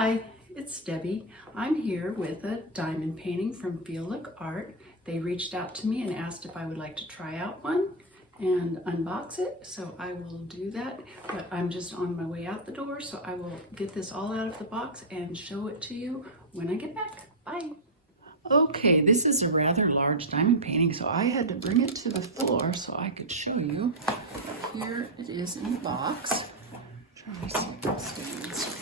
Hi, it's Debbie. I'm here with a diamond painting from FeeLook Art. They reached out to me and asked if I would like to try out one and unbox it, so I will do that. But I'm just on my way out the door, so I will get this all out of the box and show it to you when I get back. Bye. Okay, this is a rather large diamond painting, so I had to bring it to the floor so I could show you. Here it is in the box. Try to see if it's sticking this way.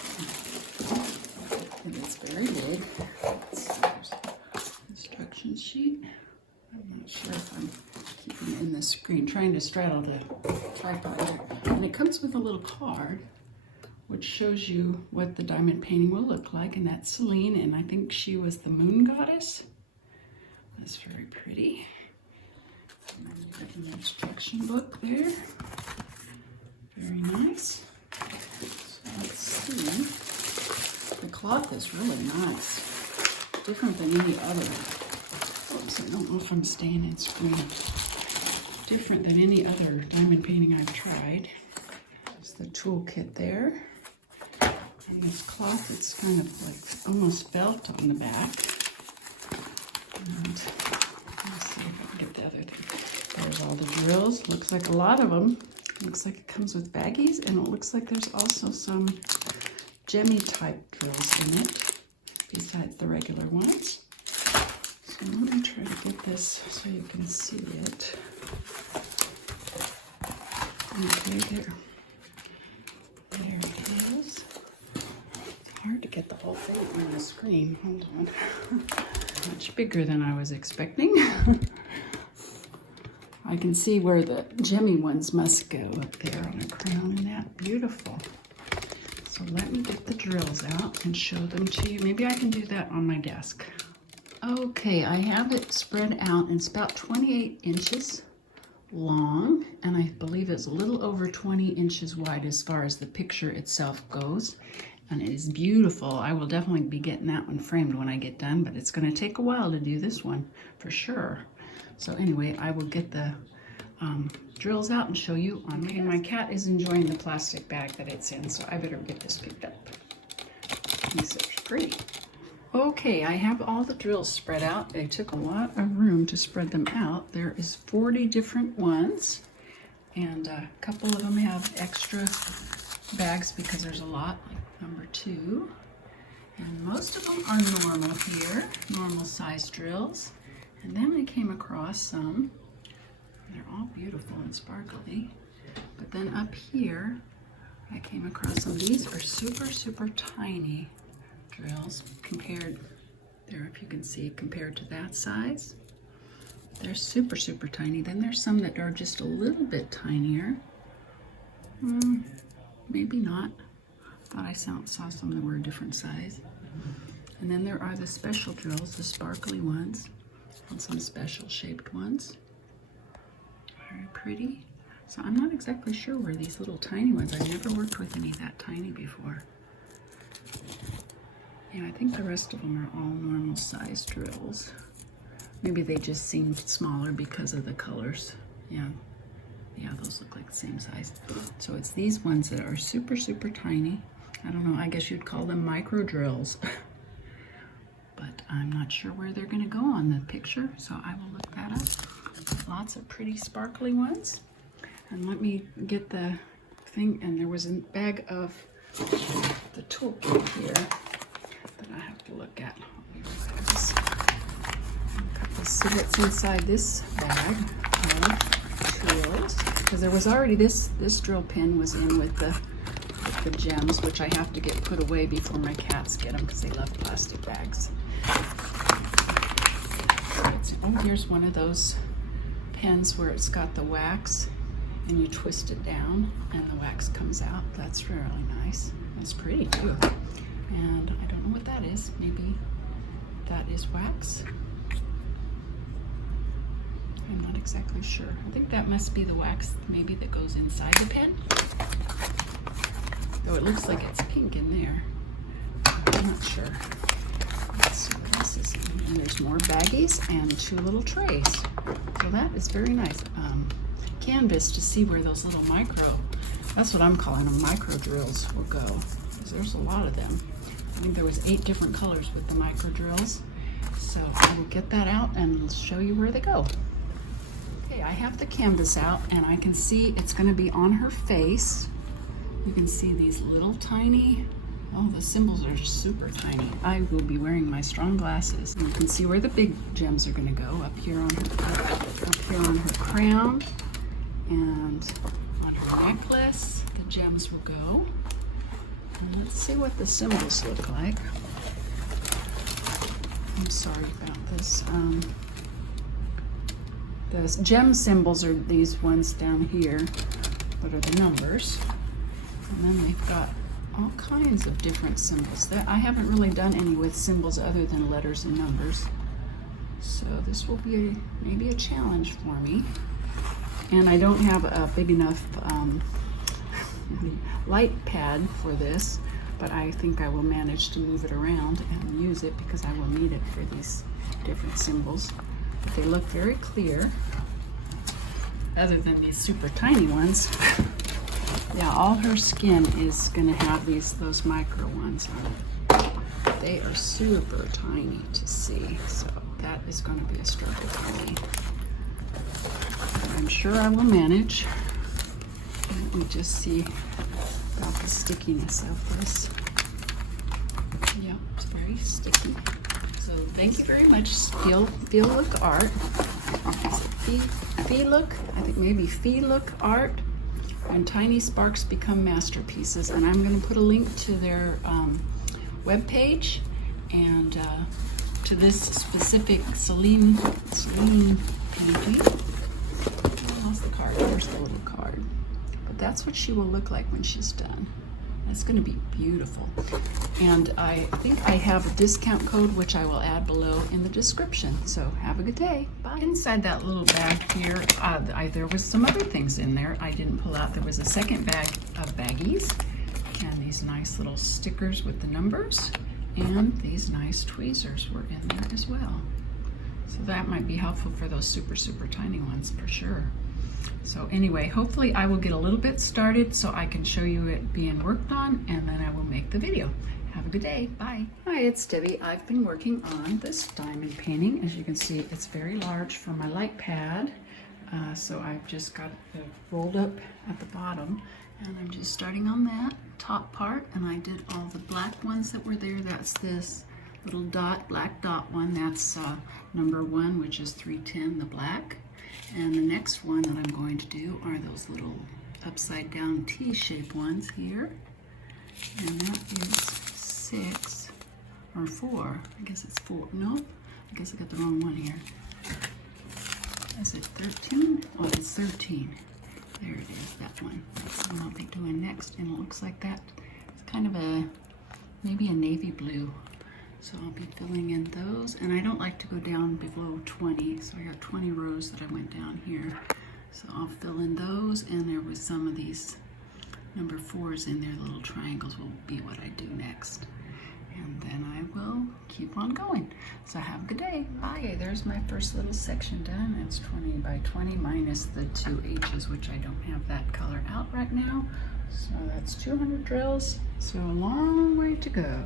And it's very big. There's the instruction sheet. I'm not sure if I'm keeping it in the screen, trying to straddle the tripod here. And it comes with a little card which shows you what the diamond painting will look like, and that's Celine, and I think she was the moon goddess. That's very pretty. And then you got an instruction book there. Very nice. So let's see. The cloth is really nice. Different than any other. Oops, I don't know if I'm staying in screen. Different than any other diamond painting I've tried. There's the toolkit there. And this cloth, it's kind of like almost felt on the back. And let's see if I can get the other thing. There's all the drills. Looks like a lot of them. Looks like it comes with baggies, and it looks like there's also some gemmy type drills in it, besides the regular ones. So let me try to get this so you can see it. Okay, there it is. It's hard to get the whole thing on the screen. Hold on. Much bigger than I was expecting. I can see where the gemmy ones must go up there on the crown, and that beautiful. So let me get the drills out and show them to you. Maybe I can do that on my desk. Okay, I have it spread out, and it's about 28 inches long, and I believe it's a little over 20 inches wide as far as the picture itself goes. And it is beautiful. I will definitely be getting that one framed when I get done, but it's going to take a while to do this one for sure. So anyway, I will get the drills out and show you on my desk. My cat is enjoying the plastic bag that it's in, so I better get this picked up. He's so pretty. Okay, I have all the drills spread out. They took a lot of room to spread them out. There is 40 different ones, and a couple of them have extra bags because there's a lot, like number 2. And most of them are normal here, normal size drills. And then I came across some, they're all beautiful and sparkly, but then up here I came across some. These are super tiny drills compared, there if you can see, compared to that size. They're super tiny. Then there's some that are just a little bit tinier. Maybe not. Thought I saw some that were a different size. And then there are the special drills, the sparkly ones, and some special shaped ones. Very pretty. So I'm not exactly sure where these little tiny ones, I've never worked with any that tiny before. Yeah, I think the rest of them are all normal size drills. Maybe they just seemed smaller because of the colors. Yeah, those look like the same size. So it's these ones that are super tiny. I don't know, I guess you'd call them micro drills. But I'm not sure where they're going to go on the picture, so I will look that up. Lots of pretty sparkly ones. And let me get the thing, and there was a bag of the toolkit here that I have to look at. A couple of civets inside this bag of tools, because there was already this drill pin was in with the gems, which I have to get put away before my cats get them because they love plastic bags. Oh, here's one of those pens where it's got the wax and you twist it down and the wax comes out. That's really nice. That's pretty too. And I don't know what that is. Maybe that is wax. I'm not exactly sure. I think that must be the wax maybe that goes inside the pen. Though it looks like it's pink in there. I'm not sure. Let's see what else is in. And there's more baggies and 2 little trays. So that is very nice. Canvas to see where those little that's what I'm calling them, micro drills will go. There's a lot of them. I think there was 8 different colors with the micro drills. So I will get that out and show you where they go. Okay, I have the canvas out and I can see it's going to be on her face. You can see these little tiny, oh, the symbols are super tiny. I will be wearing my strong glasses. You can see where the big gems are going to go, up here on her crown, and on her necklace. The gems will go. And let's see what the symbols look like. I'm sorry about this. The gem symbols are these ones down here, that are the numbers. And then they've got all kinds of different symbols. I haven't really done any with symbols other than letters and numbers. So this will be maybe a challenge for me. And I don't have a big enough light pad for this, but I think I will manage to move it around and use it because I will need it for these different symbols. But they look very clear, other than these super tiny ones. Yeah, all her skin is going to have those micro ones on it. They are super tiny to see, so that is going to be a struggle for me. I'm sure I will manage. Let me just see about the stickiness of this. Yeah, it's very sticky. So thank you very much, FeeLook Art. FeeLook, I think maybe FeeLook Art. And Tiny Sparks Become Masterpieces. And I'm going to put a link to their webpage and to this specific Celine painting. How's the card? There's the little card. But that's what she will look like when she's done. That's going to be beautiful. And I think I have a discount code, which I will add below in the description. So have a good day. Bye. Inside that little bag here, there was some other things in there I didn't pull out. There was a second bag of baggies and these nice little stickers with the numbers, and these nice tweezers were in there as well. So that might be helpful for those super, super tiny ones for sure. So anyway, hopefully I will get a little bit started so I can show you it being worked on, and then I will make the video. Have a good day. Bye. Hi, it's Debbie. I've been working on this diamond painting. As you can see, it's very large for my light pad. So I've just got it rolled up at the bottom, and I'm just starting on that top part, and I did all the black ones that were there. That's this little black dot one. That's number 1, which is 310, the black. And the next one that I'm going to do are those little upside down T-shaped ones here. And that is 6 or 4. I guess it's 4. No, I guess I got the wrong one here. Is it 13? Oh, it's 13. There it is, that one. That's the one I'll be doing next. And it looks like that. It's kind of maybe a navy blue. So I'll be filling in those, and I don't like to go down below 20, so I got 20 rows that I went down here. So I'll fill in those, and there was some of these number 4s in there, little triangles will be what I do next. And then I will keep on going. So have a good day. Bye. Okay, there's my first little section done. It's 20 by 20 minus the 2 H's, which I don't have that color out right now. So that's 200 drills, so a long way to go.